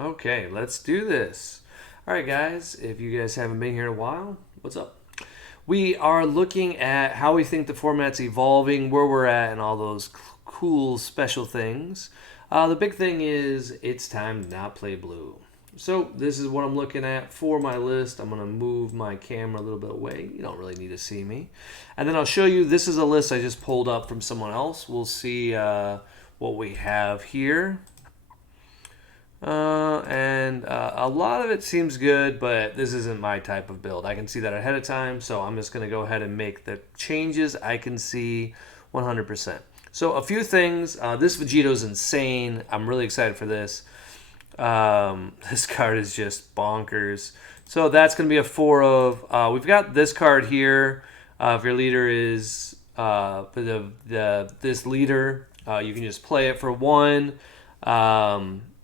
Okay, let's do this. All right, guys, if you guys haven't been here in a while, what's up? We are looking at how we think the format's evolving, where we're at, and all those cool special things. The big thing is it's time to not play blue. So this is what I'm looking at for my list. I'm going to move my camera a little bit away. You don't really need to see me. And then I'll show you, this is a list I just pulled up from someone else. We'll see what we have here. And a lot of it seems good, but this isn't my type of build. I can see that ahead of time, so I'm just going to go ahead and make the changes I can see 100%. So a few things. This Vegito's insane. I'm really excited for this. This card is just bonkers. So that's going to be a 4 of. We've got this card here. If your leader is this leader, you can just play it for 1.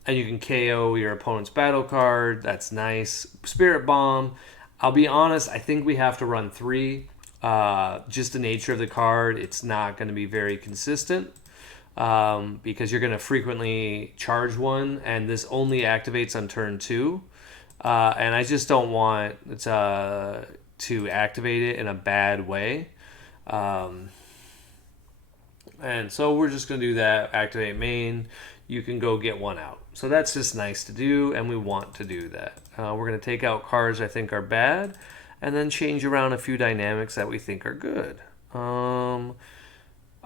And you can KO your opponent's battle card. That's nice. Spirit Bomb. I'll be honest, I think we have to run 3. Just the nature of the card, it's not going to be very consistent because you're going to frequently charge 1, and this only activates on turn 2. And I just don't want to activate it in a bad way. And so we're just going to do that. Activate main. You can go get 1 out. So that's just nice to do, and we want to do that. We're going to take out cards I think are bad, and then change around a few dynamics that we think are good. I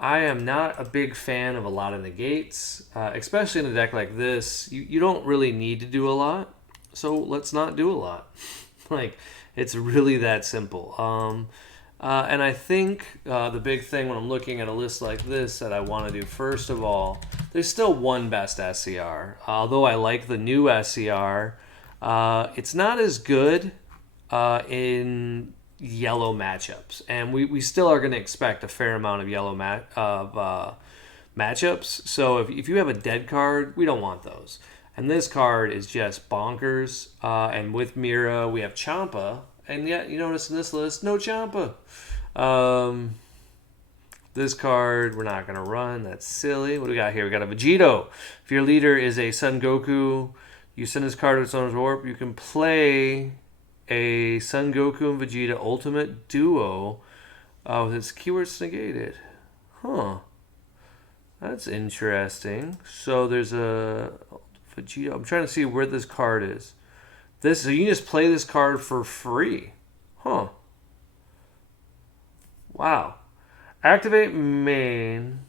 am not a big fan of a lot of negates, especially in a deck like this. You don't really need to do a lot, so let's not do a lot. Like, it's really that simple. And I think the big thing when I'm looking at a list like this that I want to do, first of all, there's still one best SCR. Although I like the new SCR, it's not as good in yellow matchups. And we still are going to expect a fair amount of yellow matchups. So if you have a dead card, we don't want those. And this card is just bonkers. And with Mira, we have Champa. And yet, you notice in this list, no Champa. This card, we're not going to run. That's silly. What do we got here? We got a Vegito. If your leader is a Son Goku, you send this card to its owner's warp. You can play a Son Goku and Vegeta Ultimate Duo with its keywords negated. Huh. That's interesting. So there's a Vegeta. I'm trying to see where this card is. So you can just play this card for free. Huh. Wow. Activate main.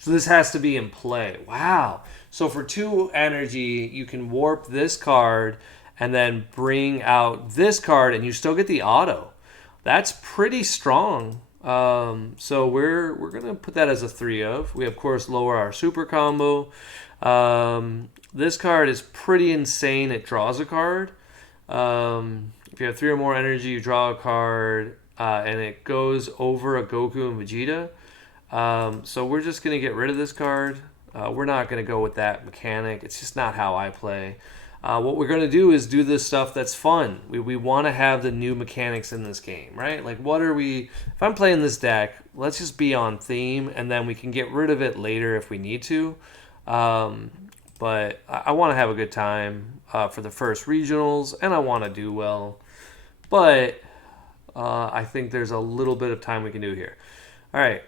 So this has to be in play. Wow. So for 2 energy, you can warp this card and then bring out this card, and you still get the auto. That's pretty strong. So we're gonna put that as a 3 of. We of course lower our super combo. This card is pretty insane. It draws a card. If you have 3 or more energy, you draw a card, and it goes over a Goku and Vegeta. So we're just going to get rid of this card. We're not going to go with that mechanic. It's just not how I play. What we're going to do is do this stuff that's fun. We want to have the new mechanics in this game, right? Like, if I'm playing this deck, let's just be on theme, and then we can get rid of it later if we need to. But I want to have a good time for the first regionals, and I want to do well. But I think there's a little bit of time we can do here. All right.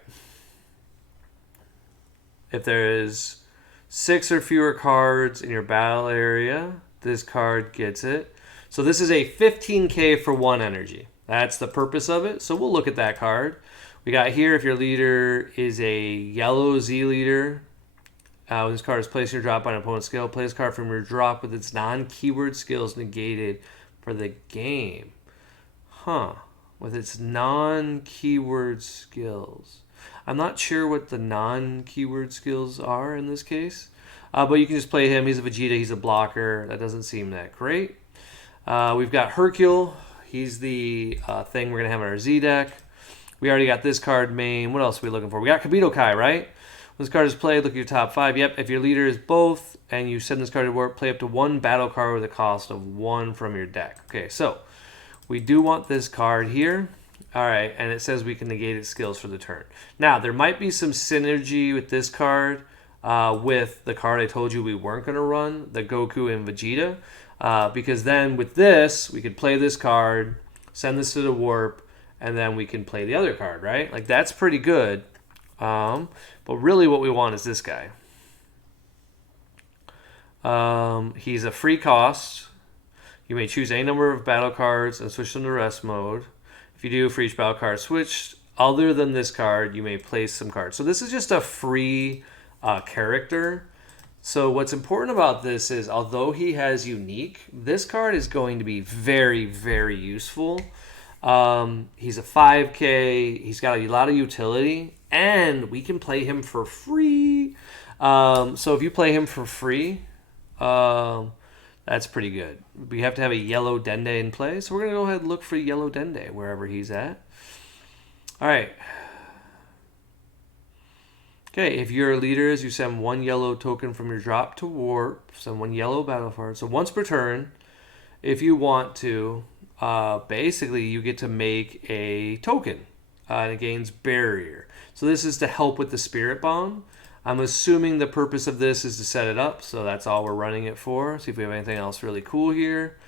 If there is 6 or fewer cards in your battle area, this card gets it. So this is a 15k for 1 energy. That's the purpose of it. So we'll look at that card. We got here, if your leader is a yellow Z leader, when this card is placed in your drop on an opponent's skill, play this card from your drop with its non-keyword skills negated for the game. Huh. With its non-keyword skills. I'm not sure what the non-keyword skills are in this case. But you can just play him. He's a Vegeta. He's a blocker. That doesn't seem that great. We've got Hercule. He's the thing we're going to have in our Z deck. We already got this card main. What else are we looking for? We got Kabito Kai, right? When this card is played, look at your top 5. Yep, if your leader is both and you send this card to work, play up to 1 battle card with a cost of 1 from your deck. Okay, so we do want this card here. All right, and it says we can negate its skills for the turn. Now, there might be some synergy with this card with the card I told you we weren't going to run, the Goku and Vegeta. Because then with this, we could play this card, send this to the warp, and then we can play the other card, right? Like, that's pretty good. But really what we want is this guy. He's a free cost. You may choose any number of battle cards and switch them to rest mode. If you do, for each battle card switched, other than this card, you may place some cards. So this is just a free character. So what's important about this is, although he has unique, this card is going to be very, very useful. He's a 5K. He's got a lot of utility, and we can play him for free. So if you play him for free, that's pretty good. We have to have a yellow Dende in play, so we're going to go ahead and look for yellow Dende wherever he's at. All right. Okay, if you're a leader, you send one yellow token from your drop to warp. Send one yellow battle card. So once per turn, if you want to, basically you get to make a token. And it gains barrier. So this is to help with the spirit bomb. I'm assuming the purpose of this is to set it up, so that's all we're running it for. See if we have anything else really cool here.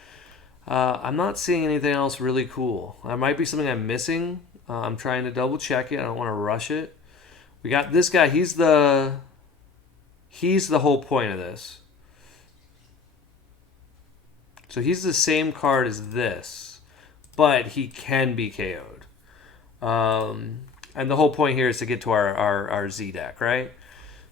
I'm not seeing anything else really cool. There might be something I'm missing. I'm trying to double check it. I don't want to rush it. We got this guy. He's the whole point of this. So he's the same card as this, but he can be KO'd. And the whole point here is to get to our Z deck, right?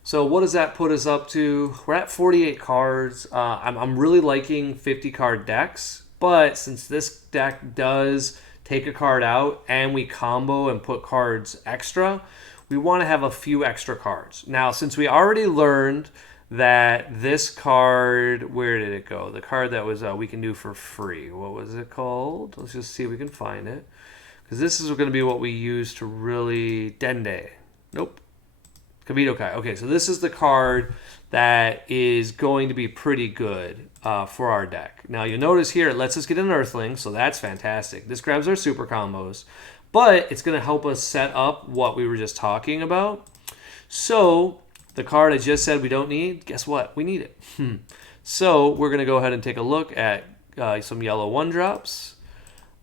So what does that put us up to? We're at 48 cards. I'm really liking 50 card decks, but since this deck does take a card out and we combo and put cards extra, we want to have a few extra cards. Now, since we already learned that this card, where did it go? The card that was we can do for free. What was it called? Let's just see if we can find it. Because this is going to be what we use to really... Dende. Nope. Kabuto Kai. Okay, so this is the card that is going to be pretty good for our deck. Now, you'll notice here it lets us get an Earthling, so that's fantastic. This grabs our super combos, but it's going to help us set up what we were just talking about. So the card I just said we don't need, guess what? We need it. So we're going to go ahead and take a look at some yellow 1-drops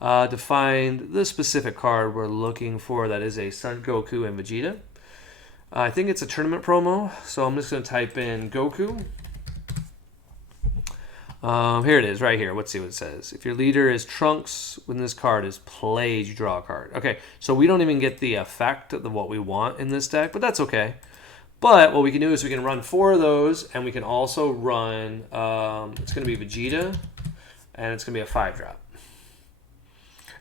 to find the specific card we're looking for that is a Son Goku and Vegeta. I think it's a tournament promo, so I'm just going to type in Goku. Here it is, right here. Let's see what it says. If your leader is Trunks, when this card is played, you draw a card. Okay, so we don't even get the effect of what we want in this deck, but that's okay. But what we can do is we can run 4 of those, and we can also run, it's going to be Vegeta, and it's going to be a 5-drop.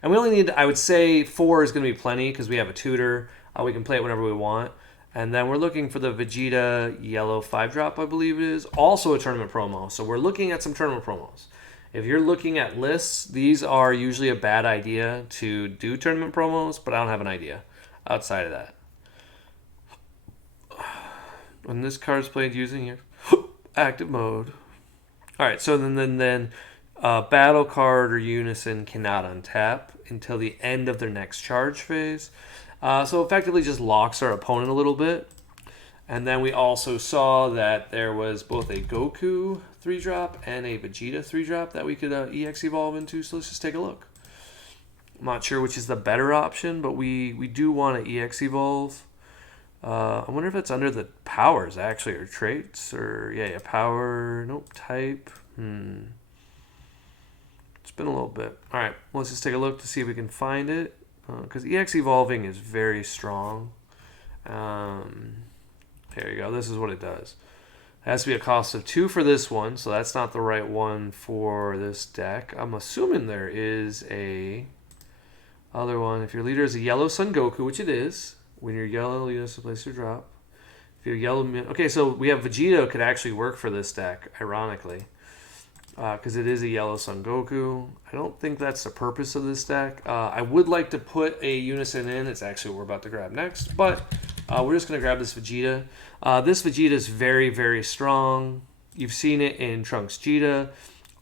And we only need, I would say 4 is going to be plenty because we have a tutor. We can play it whenever we want. And then we're looking for the Vegeta yellow 5-drop, I believe it is. Also a tournament promo. So we're looking at some tournament promos. If you're looking at lists, these are usually a bad idea to do tournament promos, but I don't have an idea outside of that. When this card is played using your active mode. Alright, so then battle card or unison cannot untap until the end of their next charge phase. So effectively just locks our opponent a little bit. And then we also saw that there was both a Goku 3-drop and a Vegeta 3-drop that we could EX evolve into. So let's just take a look. I'm not sure which is the better option, but we do want to EX evolve. I wonder if it's under the powers actually, or traits, or yeah, power, nope, type. It's been a little bit. All right, let's just take a look to see if we can find it. Because EX evolving is very strong. There you go. This is what it does. It has to be a cost of 2 for this one, so that's not the right one for this deck. I'm assuming there is a other one. If your leader is a yellow Son Goku, which it is, when you're yellow, you have to place your drop. If you're yellow, okay, so we have Vegeta could actually work for this deck, ironically. Because it is a yellow Son Goku. I don't think that's the purpose of this deck. I would like to put a unison in. It's actually what we're about to grab next. But we're just going to grab this Vegeta. This Vegeta is very, very strong. You've seen it in Trunks Vegeta.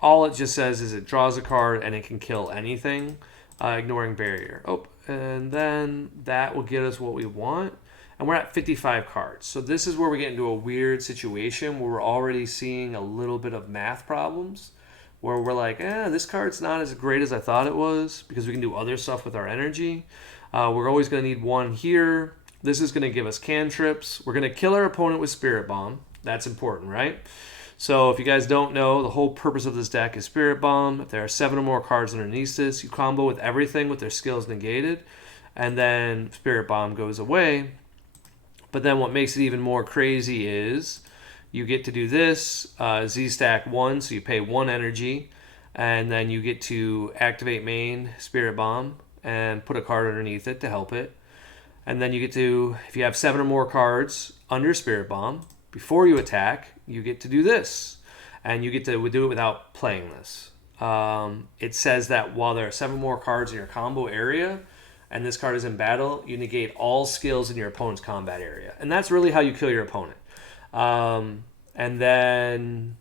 All it just says is it draws a card and it can kill anything, ignoring barrier. Oh, and then that will get us what we want. and we're at 55 cards. So this is where we get into a weird situation where we're already seeing a little bit of math problems, where we're like, this card's not as great as I thought it was, because we can do other stuff with our energy. We're always going to need one here. This is going to give us cantrips. We're going to kill our opponent with Spirit Bomb. That's important, right? So if you guys don't know, the whole purpose of this deck is Spirit Bomb. If there are 7 or more cards underneath this, you combo with everything with their skills negated, and then Spirit Bomb goes away. But then what makes it even more crazy is you get to do this, Z-Stack 1, so you pay 1 energy, and then you get to activate main Spirit Bomb and put a card underneath it to help it. And then you get to, if you have 7 or more cards under Spirit Bomb, before you attack, you get to do this. And you get to do it without playing this. It says that while there are 7 more cards in your combo area, and this card is in battle, you negate all skills in your opponent's combat area. And that's really how you kill your opponent. And then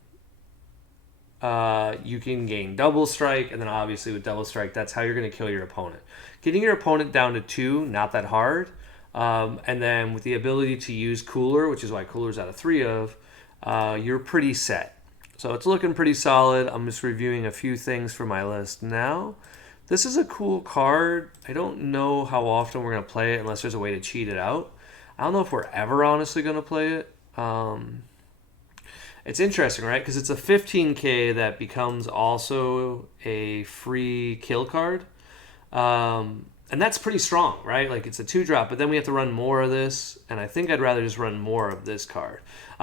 you can gain double strike, and then obviously with double strike, that's how you're going to kill your opponent. Getting your opponent down to 2, not that hard. And then with the ability to use Cooler, which is why Cooler's out of 3 of, you're pretty set. So it's looking pretty solid. I'm just reviewing a few things for my list now. This is a cool card. I don't know how often we're going to play it unless there's a way to cheat it out. I don't know if we're ever honestly going to play it. It's interesting, right? Because it's a 15k that becomes also a free kill card. And that's pretty strong, right? Like it's a 2-drop, but then we have to run more of this, and I think I'd rather just run more of this card.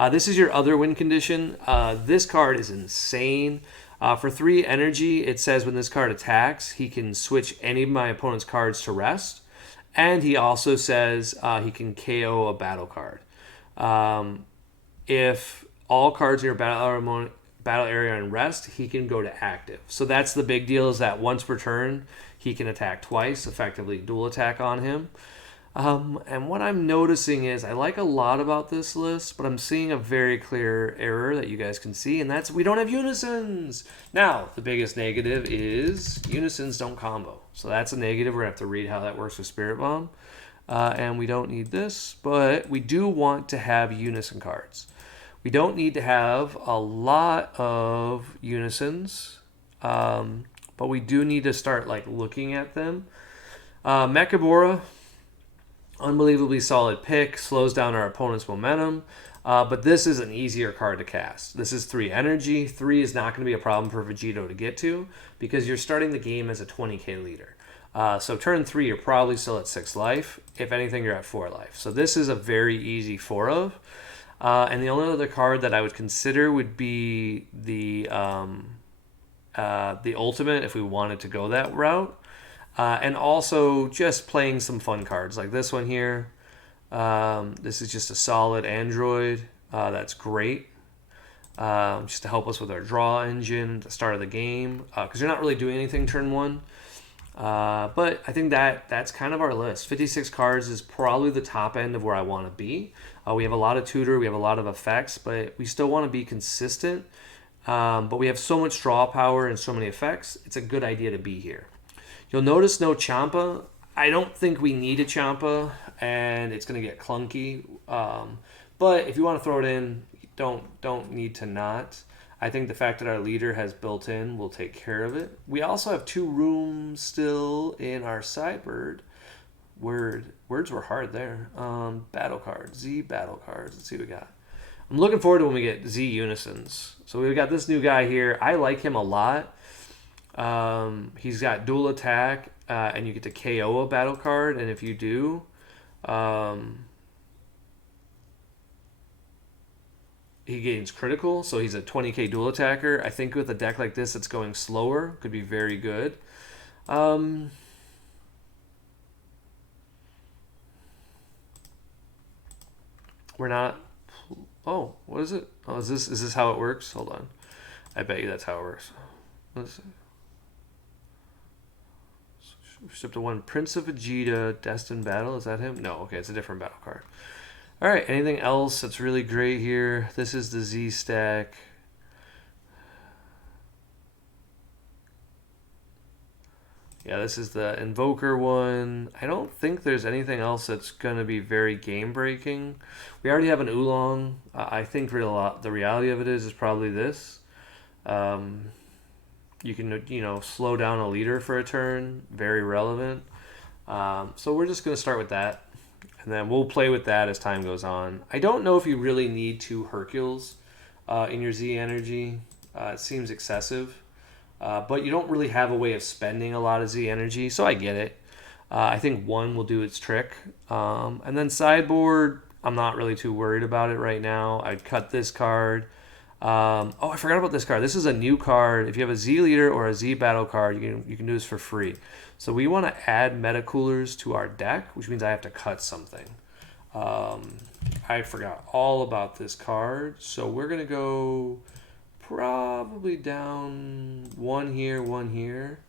This is your other win condition. This card is insane. For 3 energy, it says when this card attacks, he can switch any of my opponent's cards to rest, and he also says he can KO a battle card. If all cards in your battle area are in rest, he can go to active. So that's the big deal, is that once per turn, he can attack twice, effectively dual attack on him. And what I'm noticing is I like a lot about this list, but I'm seeing a very clear error that you guys can see, and that's we don't have unisons. Now, the biggest negative is unisons don't combo. So that's a negative. We're going to have to read how that works with Spirit Bomb. And we don't need this, but we do want to have unison cards. We don't need to have a lot of unisons, but we do need to start looking at them. Mechibora, unbelievably solid pick, slows down our opponent's momentum, but this is an easier card to cast. This is 3 energy. 3 is not going to be a problem for Vegito to get to because you're starting the game as a 20k leader. So turn 3, you're probably still at 6 life. If anything, you're at 4 life. So this is a very easy 4 of. And the only other card that I would consider would be the ultimate if we wanted to go that route. And also just playing some fun cards like this one here. This is just a solid android. That's great. Just to help us with our draw engine at the start of the game. Because you're not really doing anything turn 1. But I think that's kind of our list. 56 cards is probably the top end of where I want to be. We have a lot of tutor, we have a lot of effects, but we still want to be consistent. But we have so much draw power and so many effects, it's a good idea to be here. You'll notice no Champa. I don't think we need a Champa, and it's going to get clunky. But if you want to throw it in, don't need to not. I think the fact that our leader has built in will take care of it. We also have 2 rooms still in our sideboard. Words were hard there. Battle cards, Z battle cards. Let's see what we got. I'm looking forward to when we get Z unisons. So we've got this new guy here. I like him a lot. He's got dual attack, and you get to KO a battle card. And if you do, he gains critical, so he's a 20k dual attacker. I think with a deck like this that's going slower, could be very good. We're not... Oh, what is it? Oh, is this how it works? Hold on. I bet you that's how it works. Let's see. Step to 1, Prince of Vegeta, Destined Battle. Is that him? No, okay, it's a different battle card. All right, anything else that's really great here? This is the Z stack. Yeah, this is the Invoker one. I don't think there's anything else that's going to be very game breaking. We already have an Oolong. I think the reality of it is probably this. Um, you can, slow down a leader for a turn. Very relevant. So we're just going to start with that. And then we'll play with that as time goes on. I don't know if you really need 2 Hercules in your Z energy. It seems excessive. But you don't really have a way of spending a lot of Z energy, so I get it. I think 1 will do its trick. And then sideboard, I'm not really too worried about it right now. I'd cut this card. I forgot about this card. This is a new card. If you have a Z leader or a Z battle card, you can do this for free. So we want to add meta coolers to our deck, which means I have to cut something. I forgot all about this card, so we're gonna go probably down 1 here, 1 here,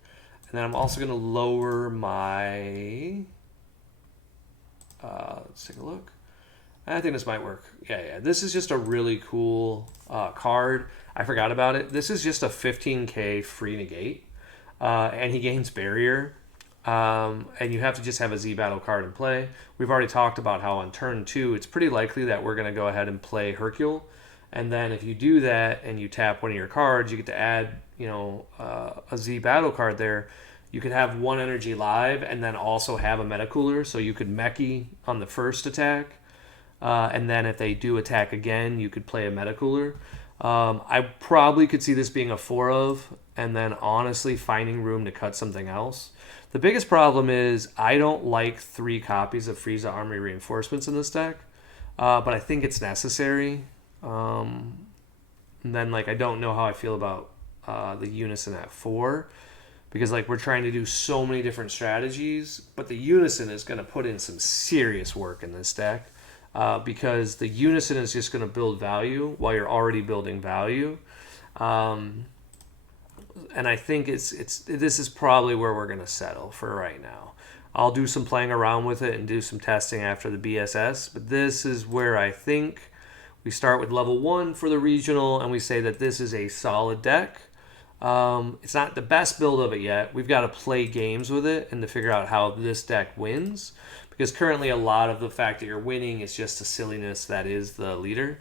and then I'm also gonna lower my. Let's take a look. I think this might work. Yeah. This is just a really cool card. I forgot about it. This is just a 15k free negate, and he gains barrier. And you have to just have a Z battle card in play. We've already talked about how on turn 2, it's pretty likely that we're going to go ahead and play Hercule. And then if you do that and you tap one of your cards, you get to add, a Z battle card there. You could have 1 energy live and then also have a meta cooler. So you could Meki on the first attack. And then if they do attack again, you could play a meta cooler. I probably could see this being a 4 of, and then honestly finding room to cut something else. The biggest problem is I don't like 3 copies of Frieza Armory Reinforcements in this deck, but I think it's necessary. And then I don't know how I feel about the Unison at 4, because we're trying to do so many different strategies, but the Unison is going to put in some serious work in this deck. Because the Unison is just going to build value while you're already building value. And I think this is probably where we're going to settle for right now. I'll do some playing around with it and do some testing after the BSS, but this is where I think we start with level 1 for the regional, and we say that this is a solid deck. It's not the best build of it yet. We've got to play games with it and to figure out how this deck wins. Because currently a lot of the fact that you're winning is just a silliness that is the leader.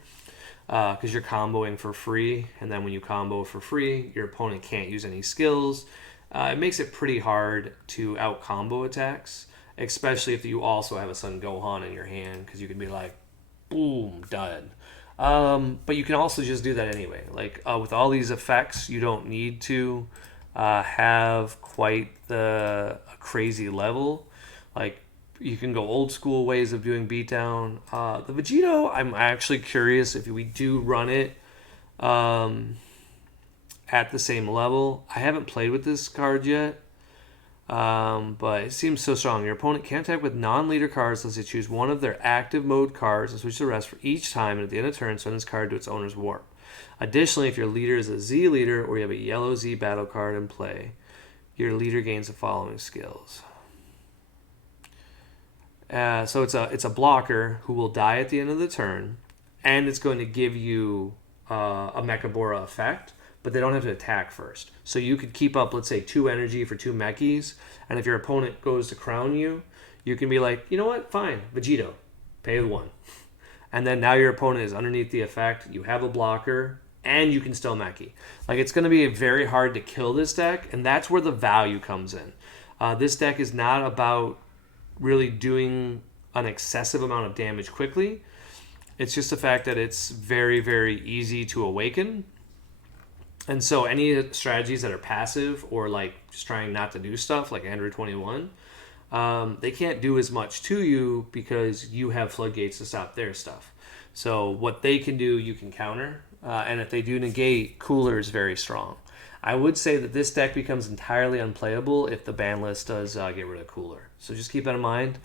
Because you're comboing for free, and then when you combo for free, your opponent can't use any skills. It makes it pretty hard to out-combo attacks, especially if you also have a Son Gohan in your hand, because you can be like, boom, done. But you can also just do that anyway. With all these effects, you don't need to have quite the crazy level. You can go old school ways of doing beatdown. The Vegito, I'm actually curious if we do run it at the same level. I haven't played with this card yet, but it seems so strong. Your opponent can't attack with non-leader cards unless they choose one of their active mode cards and switch the rest for each time, and at the end of turn, send this card to its owner's warp. Additionally, if your leader is a Z leader or you have a yellow Z battle card in play, your leader gains the following skills. So it's a blocker who will die at the end of the turn, and it's going to give you a Mechabora effect, but they don't have to attack first. So you could keep up, let's say, 2 energy for 2 Mechis, and if your opponent goes to crown you, you can be like, you know what, fine, Vegito, pay the 1. And then now your opponent is underneath the effect, you have a blocker, and you can still Mechi. It's going to be very hard to kill this deck, and that's where the value comes in. This deck is not about really doing an excessive amount of damage quickly. It's just the fact that it's very, very easy to awaken. And so any strategies that are passive or just trying not to do stuff like Android 21, they can't do as much to you because you have floodgates to stop their stuff. So what they can do, you can counter. And if they do negate, Cooler is very strong. I would say that this deck becomes entirely unplayable if the ban list does get rid of Cooler. So just keep that in mind.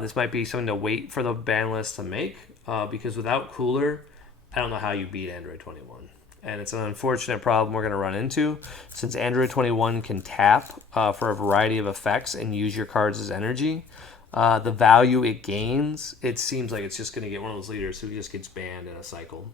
This might be something to wait for the ban list to make, because without Cooler, I don't know how you beat Android 21. And it's an unfortunate problem we're going to run into, since Android 21 can tap for a variety of effects and use your cards as energy. The value it gains, it seems like it's just going to get one of those leaders who just gets banned in a cycle.